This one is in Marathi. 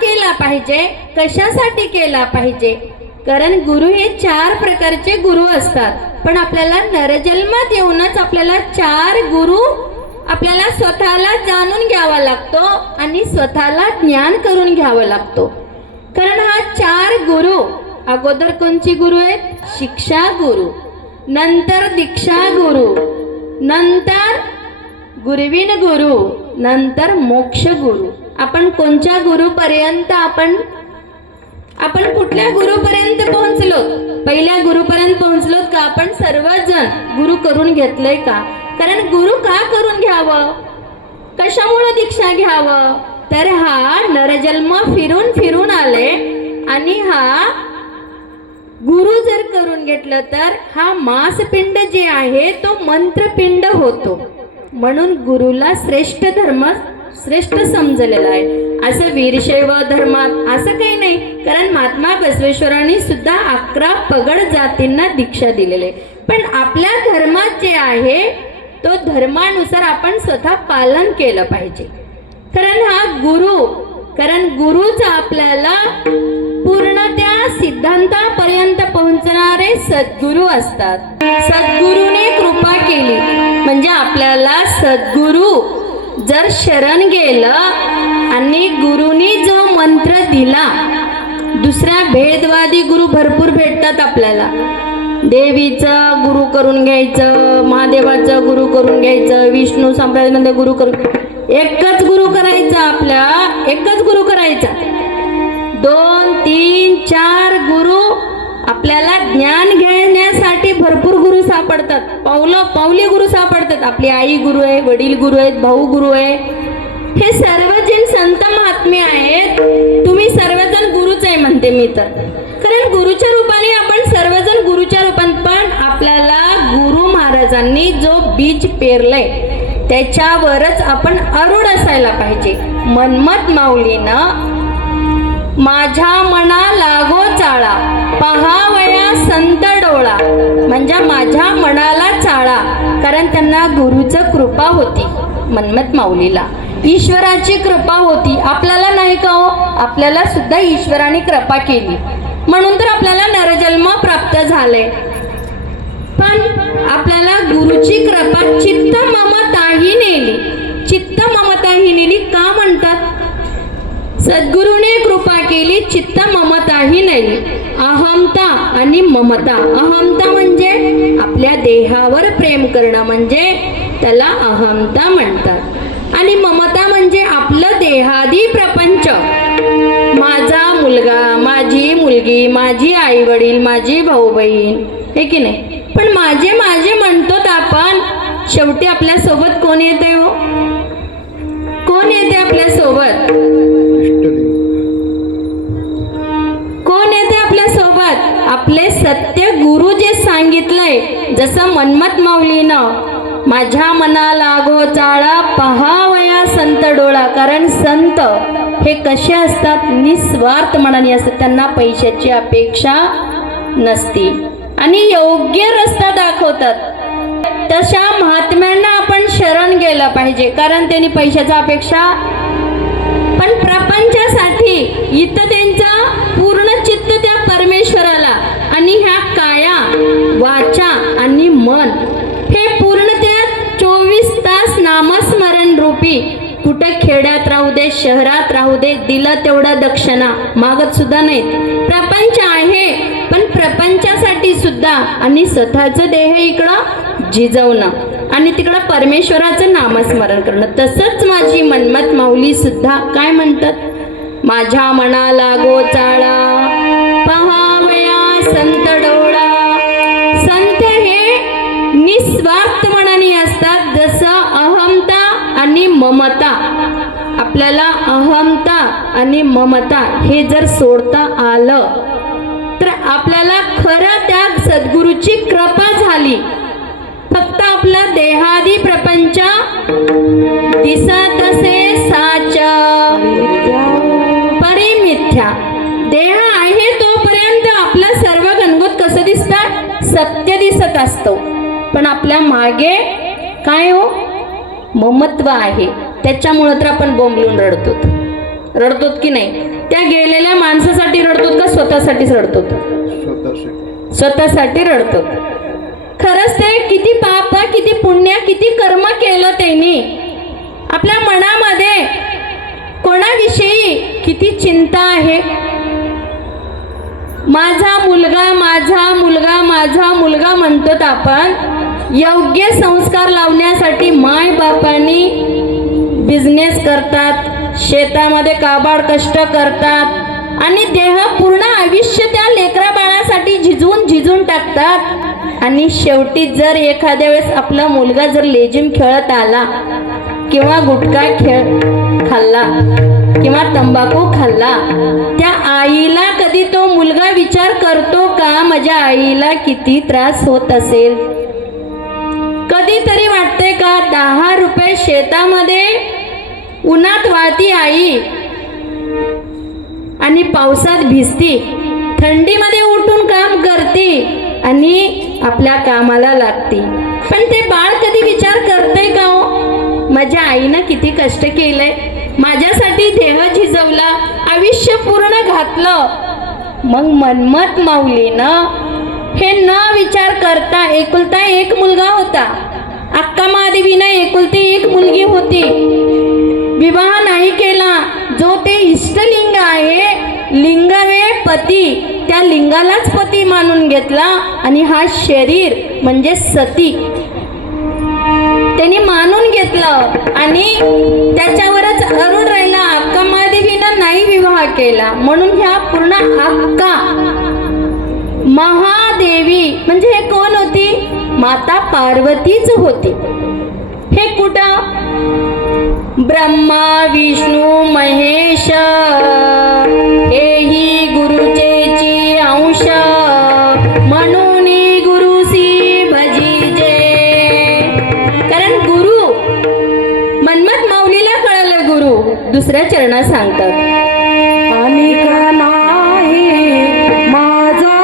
केला पाहिजे कशासाठी केला पाहिजे? कारण गुरु हे चार प्रकारचे गुरु असतात. पण आपल्याला नरजन्मात येऊनच आपल्याला चार गुरु आपल्याला स्वतःला जाणून घ्यावा लागतो आणि स्वतःला ज्ञान करून घ्यावा लागतो. कारण हा चार गुरु अगोदर कोणची गुरु आहेत? शिक्षा गुरु. नंतर दीक्षा गुरु. नंतर गुरुविन गुरु. नंतर मोक्ष गुरु. आपण कोणत्या गुरुपर्यंत आपण आपण कुठल्या गुरुपर्यंत पोहोचलो? पहिल्या गुरुपर्यंत पोहोचलो का आपण सर्वजण गुरु करून घेतलंय का? कारण गुरु का करून घ्यावं? कशामुळं दीक्षा घ्यावं? तर हा नरजन्म फिरून फिरून आले आणि हा गुरु जर करून घेतलं तर हा मासपिंड जे आहे तो मंत्रपिंड होतो. म्हणून गुरुला श्रेष्ठ धर्म श्रेष्ठ समजलेला आहे. असं वीरशैव धर्मात असं काही नाही कारण महात्मा बसवेश्वरांनी सुद्धा अकरा पगड जातींना दीक्षा दिलेले. पण आपल्या धर्मात जे आहे तो धर्मानुसार आपण स्वतः पालन केलं पाहिजे. कारण हा गुरु कारण गुरुच आपल्याला पूर्ण त्या सिद्धांतापर्यंत पोहोचणारे सद्गुरू असतात. सद्गुरूने कृपा केली. म्हणजे आपल्याला सद्गुरू जर शरण गेलं आणि गुरुनी जो मंत्र दिला दुसरा भेदवादी गुरु भरपूर भेटतात आपल्याला. देवीचं गुरु करून घ्यायचं महादेवाचं गुरु करून घ्यायचं विष्णू संप्रदायामध्ये गुरु करून एकच गुरु करायचा आपल्या एकच गुरु करायचा. दोन तीन चार गुरु आपल्याला ज्ञान घेण्यासाठी भरपूर गुरु सापडतात. पावलं पावली गुरु सापडतात. आपली आई गुरु आहे वडील गुरु आहेत भाऊ गुरु आहे. हे सर्वजण संत महात्मे आहेत. तुम्ही सर्वजण गुरुच आहे म्हणते मी तर. कारण गुरुच्या रूपाने आपण सर्वजण गुरुच्या रूपात पण आपल्याला गुरु महाराजांनी जो बीज पेरलंय त्याच्यावरच आपण अरुड असायला पाहिजे. मन्मथ माऊलीनं माझ्या मना लागू चाळा. पहावया संत डोळा. म्हणजे माझ्या मनाला चाळा. कारण त्यांना गुरुचं कृपा होती मनमत माऊलीला. ईश्वराची कृपा होती. आपल्याला नाही का हो? आपल्याला सुद्धा ईश्वराने कृपा केली. म्हणून तर आपल्याला नरजन्म प्राप्त झाले. पण आपल्याला गुरुची कृपा चित्त ममताही नेली. चित्त ममताही नेली का सद्गुरूने कृपा केली चित्त ममताही नाही. अहमता आणि ममता. अहमता म्हणजे आपल्या देहावर प्रेम करणं म्हणजे त्याला अहमता म्हणतात. आणि ममता म्हणजे आपलं देहादी प्रपंच. माझा मुलगा माझी मुलगी माझी आई वडील माझी भाऊ बहीण हे की नाही? पण माझे माझे म्हणतो आपण शेवटी आपल्यासोबत कोण येते हो? कोण येते आपल्यासोबत? कोण येते आपल्यासोबत आपले सत्य गुरु जे सांगितलंय जसं मनमत माऊलीनं माझ्या मना लागो चाळा पहावया संत डोळा कारण संत हे कसे असतात? निस्वार्थ मनाने असतात. त्यांना पैशाची अपेक्षा नसती. आणि योग्य रस्ता दाखवतात. तशा महात्म्यांना आपण शरण गेलं पाहिजे कारण त्यांनी पैशाचा अपेक्षा पण प्रपंचासाठी इथं त्यांचा पूर्ण चित्त त्या परमेश्वराला आणि ह्या काया वाचा आणि मन. हे पूर्ण त्या चोवीस तास नामस्मरण रूपी कुठं खेड्यात राहू दे शहरात राहू दे दिलं तेवढं दक्षिणा. मागत सुद्धा नाहीत प्रपंच आहे पण प्रपंचासाठी सुद्धा आणि स्वतःचं देह इकडं जिजवणं. आणि तिकडं परमेश्वराचं नामस्मरण करणं. तसंच माझी मनमत माऊली सुद्धा काय म्हणतात? माझ्या मनाला गोचाळा पहावया संत डोळा. संत हे निस्वार्थ मनाने असतात जसं अहमता आणि ममता. आपल्याला अहमता आणि ममता हे जर सोडता आलं तर आपल्याला खरं त्या सद्गुरूची कृपा झाली. आपला देहादी प्रपंच दिसत असे साच परिमिथ्या देह आहे तोपर्यंत आपलं सर्व गणगोत कसं दिसतात? सत्य दिसत असतो. पण आपल्या मागे काय हो? ममत्व आहे. त्याच्यामुळं तर आपण बोंबलून रडतो रडतोत. की नाही? त्या गेलेल्या माणसासाठी रडतोत का स्वतःसाठीच स्वतःसाठी. स्वतःसाठी रडतो खरंच ते किती पाप किती पुण्य किती कर्म केलं त्यांनी. आपल्या मनामध्ये कोणाविषयी किती चिंता आहे? माझा मुलगा माझा मुलगा माझा मुलगा म्हणतो आपण योग्य संस्कार लावण्यासाठी माय बापांनी बिझनेस करतात शेतामध्ये काबाड कष्ट करतात आणि देह पूर्ण आयुष्य त्या लेकरा बाळासाठी झिजवून झिजून टाकतात. आणि शेवटी जर एखाद्या वेळेस आपला मुलगा जर लेझिम खेळत आला किंवा गुटखा खेळ खाल्ला किंवा तंबाखू खाल्ला त्या आईला कधी तो मुलगा विचार करतो का माझ्या आईला किती त्रास होत असेल? कधीतरी वाटते का दहा रुपये शेतामध्ये उन्हात वाळती आई आणि पावसात भिजती थंडीमध्ये उठून काम करते? आणि आपल्या कामाला लागते. पण ते बाळ कधी विचार करते का हो? माझ्या आईनं किती कष्ट केलंय माझ्यासाठी देह झिजवला आयुष्य पूर्ण घातलं. मग मनमत माऊलीनं हे न विचार करता एकुलता एक मुलगा होता. अक्का महादेवीनं एकुलती एक मुलगी होती. विवाह नाही केला. जो ते इष्टलिंग आहे लिंगवे पती. त्या लिंगालाच पती मानून घेतला आणि हा शरीर म्हणजे सती. त्यांनी मानून घेतलं आणि त्याच्यावरच अरुण राहिला. अक्का महादेवीनं नाही विवाह केला. म्हणून ह्या पूर्ण अक्का महादेवी म्हणजे हे कोण होती? माता पार्वतीच होती. हे कुठं? ब्रह्मा विष्णू महेश. दुसऱ्या चरणात सांगतात. आम्ही का माझा